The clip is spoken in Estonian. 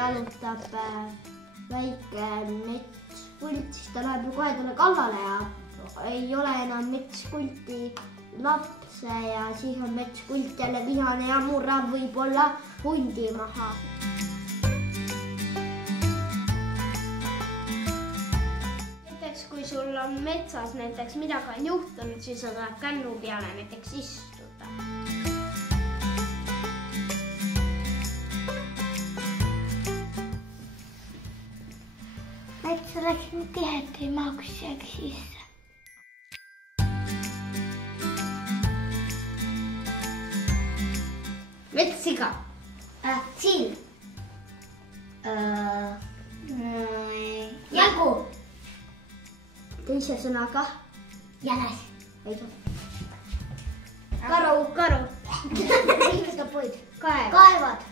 jalutab väike metspult, siis ta läheb ju kohe talle kallale ja ei ole enam metspulti lapse ja siis on metspult jälle vihane ja murrab võib-olla hundi maha. Näiteks kui sul on metsas näiteks midagi on juhtunud, siis sa tuleb kännu peale näiteks istuda. Mets oleks nii tihe, et ei mahuks siia sisse. Metssiga. Sild. Jagu. Teise sõnaga. Jänes. Karu. Liigutab puid. Kaevad.